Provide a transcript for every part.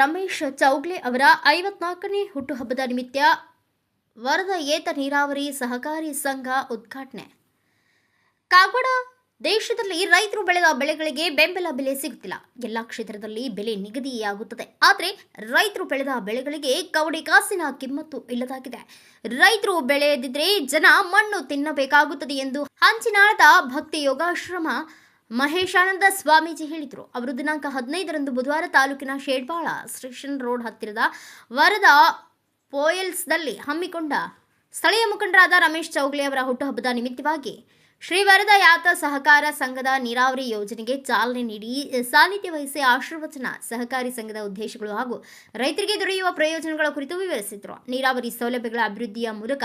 ರಮೇಶ್ ಚೌಗ್ಲೆ ಅವರ 54ನೇ ಹುಟ್ಟುಹಬ್ಬದ ನಿಮಿತ್ತ ವರದ ಏತ ನೀರಾವರಿ ಸಹಕಾರಿ ಸಂಘ ಉದ್ಘಾಟನೆ. ಕಾಗವಾಡ ದೇಶದಲ್ಲಿ ರೈತರು ಬೆಳೆದ ಬೆಳೆಗಳಿಗೆ ಬೆಂಬಲ ಬೆಲೆ ಸಿಗುತ್ತಿಲ್ಲ. ಎಲ್ಲ ಕ್ಷೇತ್ರದಲ್ಲಿ ಬೆಲೆ ನಿಗದಿಯಾಗುತ್ತದೆ. ಆದರೆ ರೈತರು ಬೆಳೆದ ಬೆಳೆಗಳಿಗೆ ಕವಡೆ ಕಾಸಿನ ಕಿಮ್ಮತ್ತು ಇಲ್ಲದಾಗಿದೆ. ರೈತರು ಬೆಳೆಯದಿದ್ರೆ ಜನ ಮಣ್ಣು ತಿನ್ನಬೇಕಾಗುತ್ತದೆ ಎಂದು ಹಂಚಿನಾಳದ ಭಕ್ತಿ ಯೋಗಾಶ್ರಮ ಮಹೇಶಾನಂದ ಸ್ವಾಮೀಜಿ ಹೇಳಿದರು. ಅವರು ದಿನಾಂಕ 15ರಂದು ಬುಧವಾರ ತಾಲೂಕಿನ ಶೇಡ್ಬಾಳ ಸ್ಟೇಷನ್ ರೋಡ್ ಹತ್ತಿರದ ವರದ ಪೋಯಲ್ಸ್ನಲ್ಲಿ ಹಮ್ಮಿಕೊಂಡ ಸ್ಥಳೀಯ ಮುಖಂಡರಾದ ರಮೇಶ್ ಚೌಗ್ಲೆ ಅವರ ಹುಟ್ಟುಹಬ್ಬದ ನಿಮಿತ್ತವಾಗಿ ಶ್ರೀ ವರದ ಯಾತ ಸಹಕಾರ ಸಂಘದ ನೀರಾವರಿ ಯೋಜನೆಗೆ ಚಾಲನೆ ನೀಡಿ ಸಾನ್ನಿಧ್ಯ ವಹಿಸಿ ಆಶೀರ್ವಚನ ಸಹಕಾರಿ ಸಂಘದ ಉದ್ದೇಶಗಳು ಹಾಗೂ ರೈತರಿಗೆ ದೊರೆಯುವ ಪ್ರಯೋಜನಗಳ ಕುರಿತು ವಿವರಿಸಿದರು. ನೀರಾವರಿ ಸೌಲಭ್ಯಗಳ ಅಭಿವೃದ್ಧಿಯ ಮೂಲಕ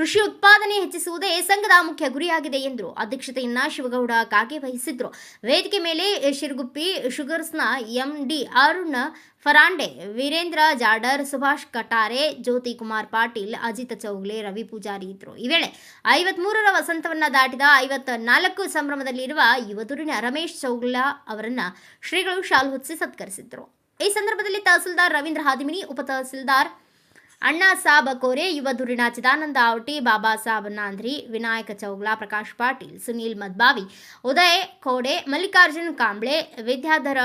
ಕೃಷಿ ಉತ್ಪಾದನೆ ಹೆಚ್ಚಿಸುವುದೇ ಸಂಘದ ಮುಖ್ಯ ಗುರಿಯಾಗಿದೆ ಎಂದರು. ಅಧ್ಯಕ್ಷತೆಯನ್ನ ಶಿವಗೌಡ ಕಾಗೆ ವಹಿಸಿದ್ರು. ವೇದಿಕೆ ಮೇಲೆ ಶಿರಗುಪ್ಪಿ ಶುಗರ್ಸ್ನ ಎಂಡಿ ಅರುಣ್ ಫರಾಂಡೆ, ವೀರೇಂದ್ರ ಜಾಡರ್, ಸುಭಾಷ್ ಕಟಾರೆ, ಜ್ಯೋತಿ ಕುಮಾರ್ ಪಾಟೀಲ್, ಅಜಿತ್ ಚೌಗ್ಲೆ, ರವಿ ಪೂಜಾರಿ ಇದ್ದರು. ಈ ವೇಳೆ 53ರ ವಸಂತವನ್ನ ದಾಟಿದ 54 ಸಂಭ್ರಮದಲ್ಲಿರುವ ಯುವಧುರಿನ ರಮೇಶ್ ಚೌಗ್ಲಾ ಅವರನ್ನ ಶ್ರೀಗಳು ಶಾಲು ಹೊತ್ತಿಸಿ ಸತ್ಕರಿಸಿದ್ರು. ಈ ಸಂದರ್ಭದಲ್ಲಿ ತಹಸೀಲ್ದಾರ್ ರವೀಂದ್ರ ಹಾದಿಮಿನಿ, ಉಪ ತಹಸೀಲ್ದಾರ್ ಅಣ್ಣಾ ಸಾಬ್ ಕೋರೆ, ಯುವಧುರಿನ ಚಿದಾನಂದ ಆವಟಿ, ಬಾಬಾ ಸಾಬ್ ನಾಂದ್ರಿ, ವಿನಾಯಕ ಚೌಗ್ಲಾ, ಪ್ರಕಾಶ್ ಪಾಟೀಲ್, ಸುನೀಲ್ ಮದ್ಬಾವಿ, ಉದಯ್ ಖೋಡೆ, ಮಲ್ಲಿಕಾರ್ಜುನ್ ಕಾಂಬ್ಳೆ, ವಿದ್ಯಾಧರ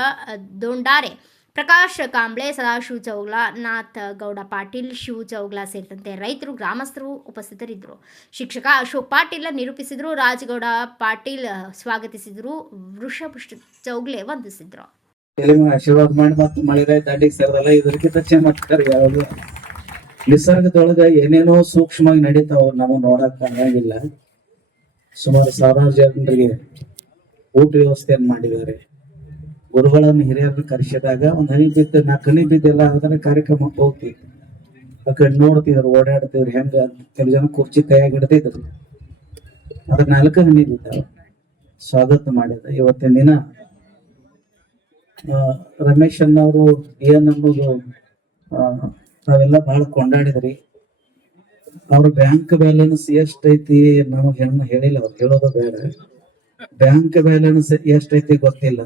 ದೊಂಡಾರೆ, ಪ್ರಕಾಶ್ ಕಾಂಬ್ಳೆ, ಸದಾಶಿವ್ ಚೌಗ್ಲಾ, ನಾಥ್ ಗೌಡ ಪಾಟೀಲ್, ಶಿವ್ ಚೌಗ್ಲಾ ಸೇರಿದಂತೆ ರೈತರು, ಗ್ರಾಮಸ್ಥರು ಉಪಸ್ಥಿತರಿದ್ದರು. ಶಿಕ್ಷಕ ಅಶೋಕ್ ಪಾಟೀಲ್ ನಿರೂಪಿಸಿದರು. ರಾಜಗೌಡ ಪಾಟೀಲ್ ಸ್ವಾಗತಿಸಿದರು. ವೃಷಭ ಚೌಗ್ಲೆ ವಂದಿಸಿದ್ರು. ಆಶೀರ್ವಾದ ಮಾಡಿ ಮತ್ತು ಮಳೆ ದಾಟಿಗೆ ಸೇರದಲ್ಲ. ಇದಕ್ಕಿಂತ ಚಮತ್ಕಾರ ಯಾವುದು ನಿಸರ್ಗದೊಳಗ ಏನೇನೋ ಸೂಕ್ಷ್ಮವಾಗಿ ನಡೀತಾವ, ನಾವು ನೋಡಕ್ ಆಗಿಲ್ಲ. ಸುಮಾರು 1000 ಜನರಿಗೆ ಊಟ ವ್ಯವಸ್ಥೆಯನ್ನು ಮಾಡಿದ್ದಾರೆ. ಗುರುಗಳನ್ನು ಹಿರಿಯರನ್ನು ಕರೆಸಿದಾಗ ಒಂದು ಹನಿ ಬಿದ್ದು 4 ಹನಿ ಬಿದ್ದೆಲ್ಲ ಅದನ್ನ ಕಾರ್ಯಕ್ರಮಕ್ಕೆ ಹೋಗ್ತಿದ್ವಿ. ಆ ಕಡೆ ನೋಡ್ತಿದ್ರು, ಓಡಾಡ್ತಿದ್ರು, ಹೆಂಗ ಕೆಲವು ಜನ ಕುರ್ಚಿ ಕೈಯಾಗಿ ಹಿಡ್ತಿದ್ರು. ಅದ್ರ 4 ಹನಿ ಬಿದ್ದಾವ. ಸ್ವಾಗತ ಮಾಡಿದ ಇವತ್ತಿನ ದಿನ ರಮೇಶ್ ಅನ್ನೋರು ಏನನ್ನೋದು ನಾವೆಲ್ಲ ಬಹಳ ಕೊಂಡಾಡಿದ್ರಿ. ಅವ್ರ ಬ್ಯಾಂಕ್ ಬ್ಯಾಲೆನ್ಸ್ ಎಷ್ಟೈತಿ ನಮಗ್ ಹೆಣ್ಣು ಹೇಳಿಲ್ಲ. ಅವ್ರು ಹೇಳೋದು ಬೇಡ. ಬ್ಯಾಂಕ್ ಬ್ಯಾಲೆನ್ಸ್ ಎಷ್ಟೈತಿ ಗೊತ್ತಿಲ್ಲ.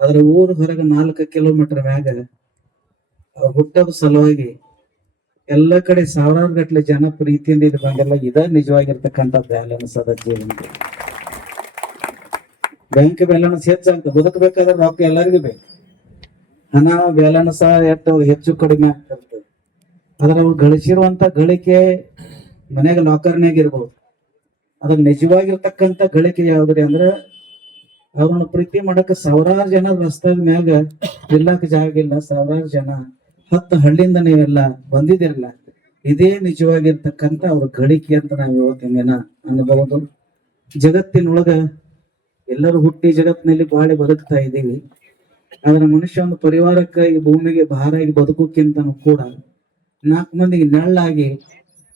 ಅದ್ರ ಊರ್ ಹೊರಗೆ 4 ಕಿಲೋಮೀಟರ್ ಮ್ಯಾಗ ಹುಟ್ಟದ ಸಲುವಾಗಿ ಎಲ್ಲ ಕಡೆ ಸಾವಿರಾರು ಗಟ್ಟಲೆ ಜನ ಪ್ರೀತಿಯಿಂದ ಇದು ಬಂದೆಲ್ಲ ಇದ ನಿಜವಾಗಿರ್ತಕ್ಕಂಥ ಬ್ಯಾಲೆನ್ಸ್ ಅದ ಜೀವನಕ್ಕೆ. ಬ್ಯಾಂಕ್ ಬ್ಯಾಲೆನ್ಸ್ ಹೆಚ್ಚಾಗ್ತದೆ. ಬದುಕಬೇಕಾದ್ರೆ ರೊಕ್ಕ ಎಲ್ಲರಿಗೂ ಬೇಕು. ಹಣ ಬ್ಯಾಲೆನ್ಸ್ ಹೆಚ್ಚು ಕಡಿಮೆ ಆಗ್ತಿರ್ತದೆ. ಅದ್ರ ಅವ್ರು ಗಳಿಸಿರುವಂತ ಗಳಿಕೆ ಮನ್ಯಾಗ ಲಾಕರ್ನಾಗ ಇರ್ಬೋದು. ಅದ್ರ ನಿಜವಾಗಿರ್ತಕ್ಕಂಥ ಗಳಿಕೆ ಯಾವ್ದ್ರಿ ಅಂದ್ರ ಅವ್ರನ್ನ ಪ್ರೀತಿ ಮಾಡಕ್ಕೆ ಸಾವಿರಾರು ಜನ ರಸ್ತೆ ಮ್ಯಾಗ ನಿಲ್ಲಕ್ ಜಾಗ ಇಲ್ಲ. ಸಾವಿರಾರು ಜನ 10 ಹಳ್ಳಿಯಿಂದ ನೀವೆಲ್ಲ ಬಂದಿದಿರಲ್ಲ. ಇದೇ ನಿಜವಾಗಿರ್ತಕ್ಕಂಥ ಅವ್ರ ಗಳಿಕೆ ಅಂತ ನಾವು ಇವತ್ತಿನ ದಿನ ಅನ್ಬಹುದು. ಜಗತ್ತಿನೊಳಗ ಎಲ್ಲರೂ ಹುಟ್ಟಿ ಜಗತ್ತಿನಲ್ಲಿ ಬಾಳಿ ಬದುಕ್ತಾ ಇದ್ದೀವಿ. ಆದ್ರೆ ಮನುಷ್ಯ ಒಂದು ಪರಿವಾರಕ್ಕೆ ಈ ಭೂಮಿಗೆ ಭಾರಾಗಿ ಬದುಕೋಕ್ಕಿಂತನೂ ಕೂಡ 4 ಮಂದಿಗೆ ನೆರಳಾಗಿ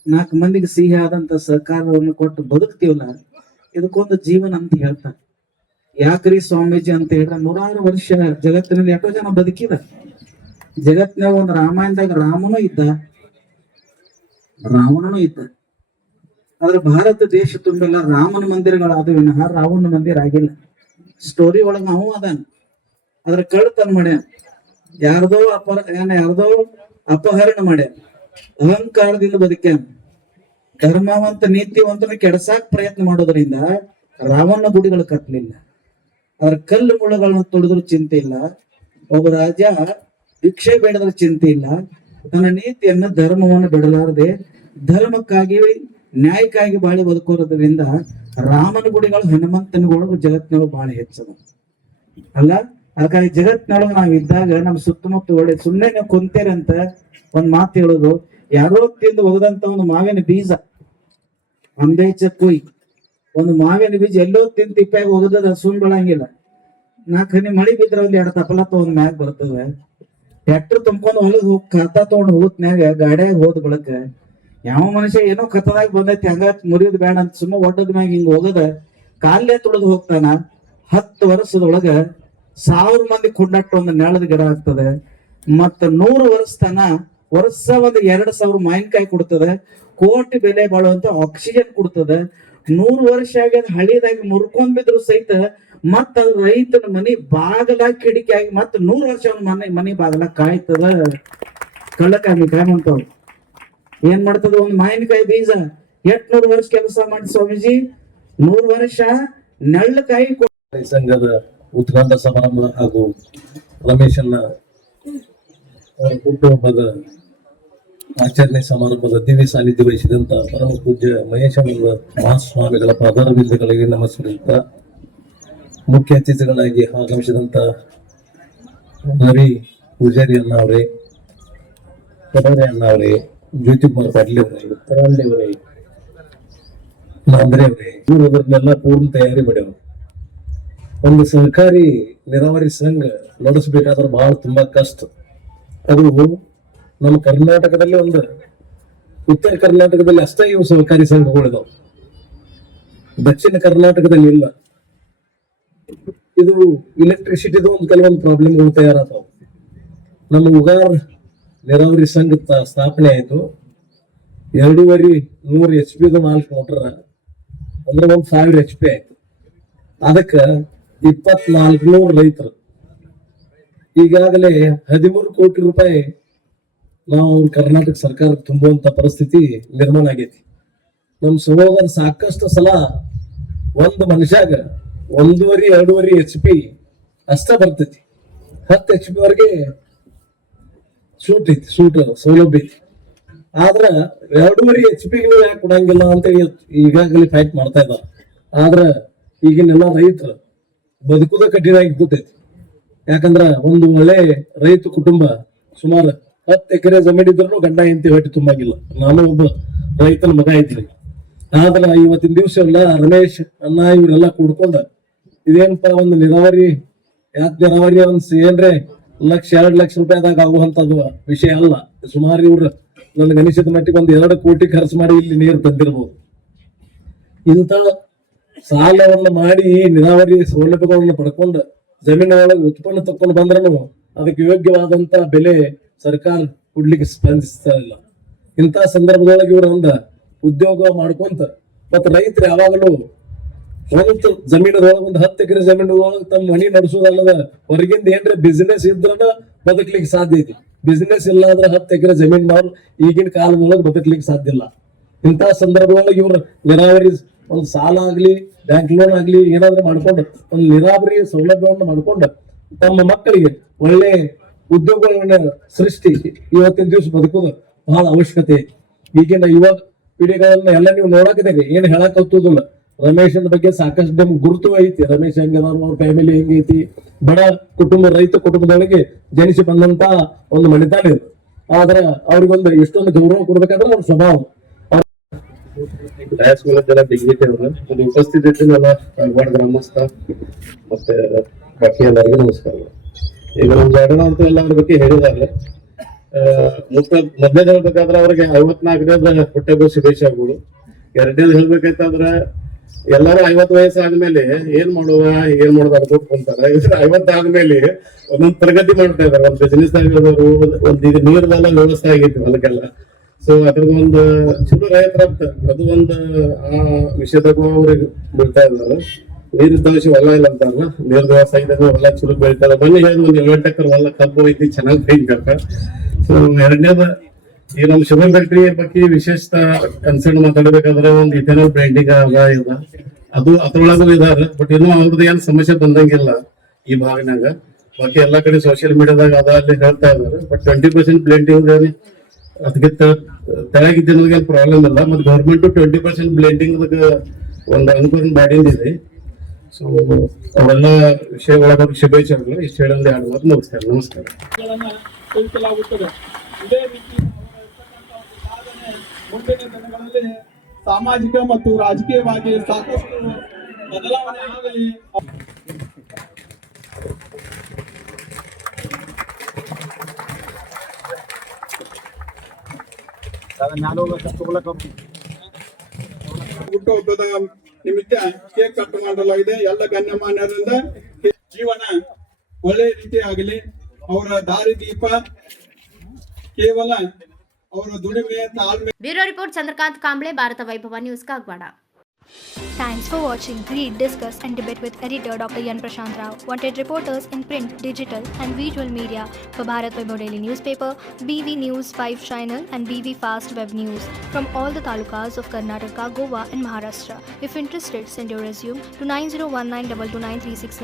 4 ಮಂದಿಗೆ ಸಿಹಿ ಆದಂತ ಸಹಕಾರವನ್ನು ಕೊಟ್ಟು ಬದುಕ್ತೀವಲ್ಲ, ಇದಕ್ಕೊಂದು ಜೀವನ ಅಂತ ಹೇಳ್ತಾರೆ. ಯಾಕ್ರಿ ಸ್ವಾಮೀಜಿ ಅಂತ ಹೇಳಿದ್ರೆ 100 ವರ್ಷ ಜಗತ್ತಿನಲ್ಲಿ ಎಷ್ಟೋ ಜನ ಬದುಕಿದ. ಜಗತ್ತಿನಾಗ ಒಂದು ರಾಮಾಯಣದಾಗ ರಾಮನೂ ಇದ್ದ, ರಾವಣನೂ ಇದ್ದ. ಆದ್ರೆ ಭಾರತ ದೇಶ ತುಂಬೆಲ್ಲ ರಾಮನ ಮಂದಿರಗಳಾದ ವಿನಃ ರಾವಣ ಮಂದಿರ ಆಗಿಲ್ಲ. ಸ್ಟೋರಿ ಒಳಗ ನಾವು ಅದಾನ. ಅದ್ರ ಕಳ್ತನ ಮಾಡ್ಯಾನ, ಯಾರ್ದೋ ಅಪಹರಣ ಮಾಡ್ಯಾನ, ಅಹಂಕಾರದಿಂದ ಬದುಕ್ಯಾನ. ಧರ್ಮವಂತ ನೀತಿವಂತನ ಕೆಡಸಾಕ್ ಪ್ರಯತ್ನ ಮಾಡೋದ್ರಿಂದ ರಾವಣ ಗುಡಿಗಳು ಕಟ್ಟಲಿಲ್ಲ. ಅದ್ರ ಕಲ್ಲು ಮುಳ್ಳುಗಳನ್ನ ತುಳಿದ್ರು ಚಿಂತೆ ಇಲ್ಲ. ಒಬ್ಬ ರಾಜ ಭಿಕ್ಷೆ ಬೇಡದ್ರ ಚಿಂತೆ ಇಲ್ಲ. ತನ್ನ ನೀತಿಯನ್ನ ಧರ್ಮವನ್ನು ಬಿಡಲಾರದೆ ಧರ್ಮಕ್ಕಾಗಿ ನ್ಯಾಯಕ್ಕಾಗಿ ಬಾಳಿ ಬದುಕೋದ್ರಿಂದ ರಾಮನ ಗುಡಿಗಳು ಹನುಮಂತನಗಳು ಜಗತ್ತಿನೊಳಗೆ ಬಾಳ ಹೆಚ್ಚದ ಅಲ್ಲ. ಹಾಗಾಗಿ ಜಗತ್ತಿನೊಳಗೆ ನಾವ್ ಇದ್ದಾಗ ನಮ್ ಸುತ್ತಮುತ್ತ ಒಳ್ಳೆ ಸುಮ್ಮನೆ ನೀವು ಕುಂತೇರಂತ ಒಂದ್ ಮಾತು ಹೇಳೋದು. ಯಾರೋ ತಿಂದು ಹೋಗದಂತ ಒಂದು ಮಾವಿನ ಬೀಜ ಅಂಬೇಚ ಕುಯ್ ಒಂದು ಮಾವಿನ ಬೀಜ ಎಲ್ಲೋ ತಿಂದು ತಿಪ್ಪಾಗಿ ಹೋಗದ ಸುಮ್ ಬೆಳಂಗಿಲ್ಲ. 4 ಹನಿ ಮಳಿ ಬಿದ್ರೆ ಒಂದ್ 2 ತಪಲ ತಗೊಂಡ್ ಮ್ಯಾಗ ಬರ್ತವೆ. ಟ್ರ್ಯಾಕ್ಟರ್ ತುಂಬ್ಕೊಂಡು ಹೊಲದ್ ಹೋಗಿ ಖಾತಾ ತಗೊಂಡ್ ಹೋಗತ್ನ್ಯಾಗ ಗಾಡ್ಯಾಗ ಹೋದ್ ಬಳಕ ಯಾವ ಮನುಷ್ಯ ಏನೋ ಕಥದಾಗ ಬಂದೈತಿ ಹಂಗ ಮುರಿಯೋದ್ ಬೇಡ ಅಂತ ಸುಮ್ಮ ಒಡ್ಡದ ಮ್ಯಾಗ ಹಿಂಗ್ ಹೋಗದ ಕಾಲೇ ತುಳಿದು ಹೋಗ್ತಾನ. 10 ವರ್ಷದೊಳಗ 1000 ಮಂದಿ ಕೊಂಡಾಟ ಒಂದು ನೆಳದ ಗಿಡ ಆಗ್ತದೆ. ಮತ್ತ 100 ವರ್ಷ ತನ ವರ್ಷ ಒಂದು 2000 ಮಾವಿನಕಾಯಿ ಕೊಡ್ತದೆ. ಕೋಟಿ ಬೆಲೆ ಬಾಳುವಂತ ಆಕ್ಸಿಜನ್ ಕೊಡ್ತದೆ. 100 ವರ್ಷ ಆಗ್ಯದ ಹಳಿದಾಗಿ ಮುರ್ಕೊಂಡ್ ಬಿದ್ರು ಸಹಿತ ಮತ್ತ ರೈತನ ಮನಿ ಬಾಗಲ ಕಿಡಿಕಿ ಆಗಿ ಮತ್ತ 100 ವರ್ಷ ಅವ್ನ ಮನಿ ಬಾಗಲ ಕಾಯ್ತದ. ಕಳ್ಳಕಾಯಿ ಕಾಮಂತವ್ ಏನ್ ಮಾಡ್ತದ, ಒಂದ್ ಮಾವಿನಕಾಯಿ ಬೀಜ 800 ವರ್ಷ ಕೆಲಸ ಮಾಡಿ ಸ್ವಾಮೀಜಿ 100 ವರ್ಷ ನೆಳ್ಳಕಾಯಿ ಸಂಘದ ಉದ್ಘಾಟನಾ ಸಮಾರಂಭ ಹಾಗೂ ರಮೇಶನ್ನ ಹುಟ್ಟುಹಬ್ಬದ ಆಚರಣೆ ಸಮಾರಂಭದ ದಿವ್ಯ ಸಾನ್ನಿಧ್ಯ ವಹಿಸಿದಂತ ಪರಮ ಪೂಜ್ಯ ಮಹೇಶಾನಂದ ಮಹಾಸ್ವಾಮಿಗಳ ಪಾದಾರವಿಂದಗಳಿಗೆ ನಮಸ್ಕರಿಸುತ್ತ ಮುಖ್ಯ ಅತಿಥಿಗಳಾಗಿ ಆಗಮಿಸಿದಂತ ರವಿ ಪೂಜಾರಿ ಅಣ್ಣ ಅವರೇ, ಕಡರೆ ಅಣ್ಣ ಅವರೇ, ಜ್ಯೋತಿ ಕುಮಾರ್ ಪಾಟೀಲ್ ಅವರೇ, ತರಾಂಡೆ ಅವರೇ, ನಾಂದ್ರೆ ಅವರೇ, ಇವರು ಅದನ್ನೆಲ್ಲ ಪೂರ್ಣ ತಯಾರಿ ಮಾಡ್ಯಾವ. ಒಂದು ಸಹಕಾರಿ ನೀರಾವರಿ ಸಂಘ ನಡೆಸಬೇಕಾದ್ರೆ ಬಹಳ ತುಂಬಾ ಕಷ್ಟ. ಅದು ನಮ್ಮ ಕರ್ನಾಟಕದಲ್ಲಿ ಒಂದು ಉತ್ತರ ಕರ್ನಾಟಕದಲ್ಲಿ ಅಷ್ಟೇ ಇವು ಸಹಕಾರಿ ಸಂಘಗಳಿದಾವೆ, ದಕ್ಷಿಣ ಕರ್ನಾಟಕದಲ್ಲಿ ಇಲ್ಲ. ಇದು ಇಲೆಕ್ಟ್ರಿಸಿಟಿದು ಒಂದು ಕೆಲವೊಂದು ಪ್ರಾಬ್ಲಮ್ಗಳು ತಯಾರಾದವು. ನಮ್ಮ ಉಗಾರ್ ನೀರಾವರಿ ಸಂಘ ಸ್ಥಾಪನೆ ಆಯ್ತು. 2,500 HP 4 ಮೋಟರ್ ಅಂದ್ರೆ 1,000 HP ಆಯ್ತು. ಅದಕ್ಕ 2,400 ರೈತರು ಈಗಾಗಲೇ 13 ಕೋಟಿ ರೂಪಾಯಿ ನಾವು ಕರ್ನಾಟಕ ಸರ್ಕಾರ ತುಂಬುವಂತ ಪರಿಸ್ಥಿತಿ ನಿರ್ಮಾಣ ಆಗೈತಿ. ನಮ್ಮ ಸಹೋದರ ಸಾಕಷ್ಟು ಸಲ ಒಂದು ಮನುಷ್ಯಾಗ 1.5-2.5 HP ಅಷ್ಟ ಬರ್ತೈತಿ. 10 HP ವರೆಗೆ ಸೂಟ್ ಸೌಲಭ್ಯ ಐತಿ. ಆದ್ರ 2.5 HP ಯಾಕೆ ಕೊಡಂಗಿಲ್ಲ ಅಂತ ಈಗಾಗಲೇ ಫೈಟ್ ಮಾಡ್ತಾ ಇದ್ದಾರೆ. ಆದ್ರ ಈಗಿನೆಲ್ಲ ರೈತರು ಬದುಕುದ ಕಠಿಣ ಆಗಿ ಕೂತೈತಿ. ಯಾಕಂದ್ರ ಒಂದು ಒಳ್ಳೆ ರೈತ ಕುಟುಂಬ ಸುಮಾರು 10 ಎಕರೆ ಜಮೀನ್ ಇದ್ರು ಗಂಡ ಹೆಂಡತಿ ಹೊಟ್ಟೆ ತುಂಬಂಗಿಲ್ಲ. ನಾನು ಒಬ್ಬ ರೈತನ ಮಗ ಇದ್ರಿ. ಆದ್ರ ಇವತ್ತಿನ ದಿವಸ ಎಲ್ಲ ರಮೇಶ್ ಅಣ್ಣ ಇವರೆಲ್ಲ ಕೂಡ್ಕೊಂಡ ಇದೇನಪ್ಪ ಒಂದು ನೀರಾವರಿ ಒಂದ್ ಏನ್ರೆ 1-2 ಲಕ್ಷ ರೂಪಾಯಿದಾಗ ಆಗುವಂತದ್ದು ವಿಷಯ ಅಲ್ಲ. ಸುಮಾರು ಇವ್ರು ನನ್ಗೆ ಅನಿಸಿದ ಮಟ್ಟಿಗೆ 1-2 ಕೋಟಿ ಖರ್ಚು ಮಾಡಿ ಇಲ್ಲಿ ನೀರು ತಂದಿರ್ಬೋದು. ಇಂಥ ಸಾಲವನ್ನ ಮಾಡಿ ಈ ನೀರಾವರಿ ಸೌಲಭ್ಯಗಳನ್ನ ಪಡ್ಕೊಂಡು ಜಮೀನೊಳಗೆ ಉತ್ಪನ್ನ ತಕೊಂಡು ಬಂದ್ರೂ ಅದಕ್ಕೆ ಯೋಗ್ಯವಾದಂತ ಬೆಲೆ ಸರ್ಕಾರ ಕೊಡ್ಲಿಕ್ಕೆ ಸ್ಪಂದಿಸ್ತಾ ಇಲ್ಲ. ಇಂಥ ಸಂದರ್ಭದೊಳಗೆ ಇವ್ರ ಒಂದು ಉದ್ಯೋಗ ಮಾಡ್ಕೊಂತ ಮತ್ತ ರೈತರು ಯಾವಾಗಲೂ ಸ್ವಂತ ಜಮೀನದೊಳಗೆ ಒಂದು 10 ಎಕರೆ ಜಮೀನದೊಳಗೆ ತಮ್ಮ ಮನಿ ನಡೆಸೋದಲ್ಲದ ಹೊರಗಿಂದ ಏನ್ರ ಬಿಸಿನೆಸ್ ಇದ್ರನ ಬದುಕ್ಲಿಕ್ಕೆ ಸಾಧ್ಯ ಐತಿ. ಬಿಸಿನೆಸ್ ಇಲ್ಲ ಅಂದ್ರೆ 10 ಎಕರೆ ಜಮೀನವ್ರು ಈಗಿನ ಕಾಲದೊಳಗೆ ಬದುಕ್ಲಿಕ್ಕೆ ಸಾಧ್ಯ ಇಲ್ಲ. ಇಂಥ ಸಂದರ್ಭದೊಳಗೆ ಇವ್ರ ನೀರಾವರಿ ಒಂದು ಸಾಲ ಆಗ್ಲಿ ಬ್ಯಾಂಕ್ ಲೋನ್ ಆಗ್ಲಿ ಏನಾದ್ರೂ ಮಾಡ್ಕೊಂಡು ಒಂದು ನೀರಾವರಿ ಸೌಲಭ್ಯವನ್ನು ಮಾಡ್ಕೊಂಡು ತಮ್ಮ ಮಕ್ಕಳಿಗೆ ಒಳ್ಳೆ ಉದ್ಯೋಗಗಳನ್ನ ಸೃಷ್ಟಿ ಇವತ್ತಿನ ದಿವಸ ಬದುಕೋದು ಬಹಳ ಅವಶ್ಯಕತೆ. ಈಗಿನ ಯುವ ಪೀಳಿಗೆಗಳನ್ನ ಎಲ್ಲ ನೀವು ನೋಡಾಕಿದ್ದೀರಿ, ಏನ್ ಹೇಳಕ್ ಹತ್ತುದಿಲ್ಲ. ರಮೇಶನ ಬಗ್ಗೆ ಸಾಕಷ್ಟು ನಮ್ಗೆ ಗುರುತು ಐತಿ. ರಮೇಶ್ ಹೆಂಗದಾರು, ಅವ್ರ ಫ್ಯಾಮಿಲಿ ಹೆಂಗೈತಿ, ಬಡ ಕುಟುಂಬ ರೈತ ಕುಟುಂಬದೊಳಗೆ ಜನಿಸಿ ಬಂದಂತ ಒಂದು ಮಣಿತಾಣ ಇದು. ಆದ್ರ ಅವ್ರಿಗೊಂದು ಎಷ್ಟೊಂದು ಗೌರವ ಕೊಡ್ಬೇಕಾದ್ರೆ ಅವ್ರ ಸ್ವಭಾವ ಉಪಸ್ಥಿತಿಯಲ್ಲ ಕಾಗವಾಡ ಗ್ರಾಮಸ್ಥ ಮತ್ತೆ ಬಾಕಿ ಎಲ್ಲರಿಗೂ ನಮಸ್ಕಾರ. ಈಗ ನಮ್ಮ ಜಾಗರಣ ಅಂತ ಎಲ್ಲ ಅವ್ರ ಬಗ್ಗೆ ಹೇಳಿದ್ದಾರೆ. ಮೊದಲೇದು ಹೇಳ್ಬೇಕಾದ್ರೆ ಅವ್ರಿಗೆ 54ನೇದ ಹುಟ್ಟೆಗೂ ಶುಭೇಚ್ಛೆಗಳು. 2ನೇದು ಹೇಳ್ಬೇಕಾಯ್ತಂದ್ರೆ ಎಲ್ಲಾರು 50 ವಯಸ್ಸು ಆದ್ಮೇಲೆ ಏನ್ ಮಾಡೋದ ಅನ್ಕೊಂತಾರೆ. 50 ಆದ್ಮೇಲೆ ಒಂದೊಂದು ಪ್ರಗತಿ ಮಾಡ್ತಾ ಇದಾರೆ. ಒಂದ್ ಬಿಸಿನೆಸ್ ಆಗಿರೋರು, ಒಂದ್ ಈಗ ನೀರ್ದೆಲ್ಲ ವ್ಯವಸ್ಥೆ ಆಗೈತಿ ಹೊಲಕ್ಕೆಲ್ಲ. ಸೊ ಅದ್ರದೊಂದು ಚಲೋ ರೈತರ ಅದು ಒಂದು ಆ ವಿಷಯದಾಗ ಅವ್ರಿಗೆ ಬೀಳ್ತಾ ಇದಾರೆ. ನೀರಿದ್ದ ವಿಷಯ ಹೊಲ ಇಲ್ಲ ಅಂತಾರಲ್ಲ, ನೀರ್ ವ್ಯವಸ್ಥೆ ಇದ್ದಾಗ ಹೊಲ ಚಲೋ ಬೆಳಿತಾರೆ. ಬನ್ನಿ ಹೇಳಿ ಒಂದು 7 ಎಕರೆ ಹೊಲ ಕಬ್ಬು ಐತಿ, ಚೆನ್ನಾಗಿ ಬೆಳಿತಾರೆ. ಸೊ 2ನೇದ ಈ ನಮ್ಮ ಶುಗರ್ ಫ್ಯಾಕ್ಟರಿ ಬಗ್ಗೆ ವಿಶೇಷ ಕನ್ಸರ್ನ್ ಮಾತಾಡ್ಬೇಕಾದ್ರೆ ಒಂದು ಇಥೆನಾಲ್ ಬ್ರ್ಯಾಂಡಿಂಗ್ ಇದೆ, ಅದು ಅದ್ರೊಳಗೂ ಇದಾರೆ. ಬಟ್ ಇನ್ನೂ ಅವ್ರದ್ದು ಏನ್ ಸಮಸ್ಯೆ ಬಂದಂಗಿಲ್ಲ ಈ ಭಾಗನಾಗ. ಬಾಕಿ ಎಲ್ಲಾ ಕಡೆ ಸೋಷಿಯಲ್ ಮೀಡಿಯಾದಾಗ ಅದ ಅಲ್ಲಿ ಹೇಳ್ತಾ ಇದಾರೆ. ಬಟ್ 20% ಬ್ಲೆಂಡಿಂಗ್ ಅದಕ್ಕೆ ತೆಳಗಿದ್ದ ಪ್ರಾಬ್ಲಮ್ ಇಲ್ಲ. ಮತ್ತೆ ಗೌರ್ಮೆಂಟ್ 20% ಬ್ಲೆಂಡಿಂಗ್ ಒಂದು ಅನುಕೂಲ ಮಾಡಿದೆ. ಸೊ ಅವೆಲ್ಲ ವಿಷಯ ಒಳಗ ಶುಭೇಚ್ಛೆಗಳು. ಇಷ್ಟು ಹೇಳೋದು 2 ಮಾತು ಮುಗಿಸ್ತಾರೆ. ನಮಸ್ಕಾರ. ಇದೇ ರೀತಿ ಮುಂದಿನ ದಿನಗಳಲ್ಲಿ ಸಾಮಾಜಿಕ ಮತ್ತು ರಾಜಕೀಯವಾಗಿ ಸಾಕಷ್ಟು ಬದಲಾವಣೆ ಆಗಲಿ. ಹುಟ್ಟುಹಬ್ಬದ ನಿಮಿತ್ತ ಕೇಕ್ ಕಟ್ ಮಾಡಲಾಗಿದೆ. ಎಲ್ಲ ಗಣ್ಯಮಾನ್ಯರಿಂದ ಜೀವನ ಒಳ್ಳೆ ರೀತಿ ಆಗಲಿ. ಅವರ ದಾರಿದೀಪ ಕೇವಲ ಅವರ ದುಡಿಮೆ ತಾಳ್ಮೆ. ಬ್ಯೂರೋ ರಿಪೋರ್ಟ್ ಚಂದ್ರಕಾಂತ್ ಕಾಂಬ್ಳೆ, ಭಾರತ ವೈಭವ news Kagwad. Thanks for watching Read, Discuss and Debate with editor Dr. Yan Prashant Rao. Wanted reporters in print, digital and visual media for Bharat Vaibhav Daily Newspaper, BV News 5 Channel and BV Fast Web News from all the talukas of Karnataka, Goa and Maharashtra. If interested, send your resume to 9019229369